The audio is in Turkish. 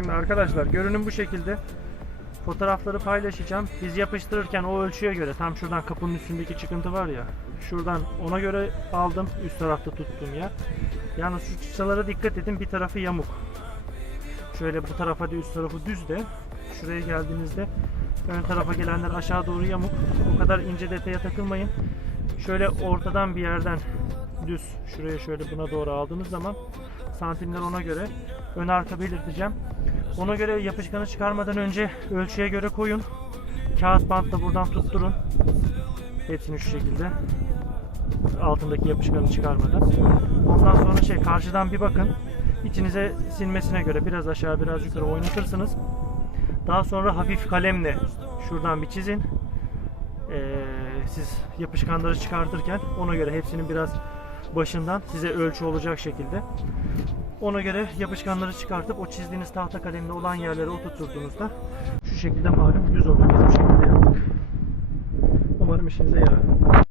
Şimdi arkadaşlar görünüm bu şekilde. Fotoğrafları paylaşacağım. Biz yapıştırırken o ölçüye göre tam şuradan kapının üstündeki çıkıntı var ya. Şuradan ona göre aldım üst tarafta tuttum ya. Yalnız şu çıtalara dikkat edin bir tarafı yamuk. Şöyle bu tarafa da üst tarafı düz de. Şuraya geldiğinizde ön tarafa gelenler aşağı doğru yamuk. O kadar ince detaya takılmayın. Şöyle ortadan bir yerden düz şuraya şöyle buna doğru aldığınız zaman santimler ona göre ön arka belirteceğim. Ona göre yapışkanı çıkarmadan önce ölçüye göre koyun. Kağıt bantla buradan tutturun. Hepsini şu şekilde. Altındaki yapışkanı çıkarmadan. Ondan sonra şey karşıdan bir bakın. İçinize sinmesine göre biraz aşağı biraz yukarı oynatırsınız. Daha sonra hafif kalemle şuradan bir çizin. Ee, siz yapışkanları çıkartırken ona göre hepsinin biraz başından size ölçü olacak şekilde. Ona göre yapışkanları çıkartıp o çizdiğiniz tahta kalemle olan yerlere oturtturduğunuzda şu şekilde malum düz oluyor. Biz bu şekilde yaptık. Umarım işinize yarar.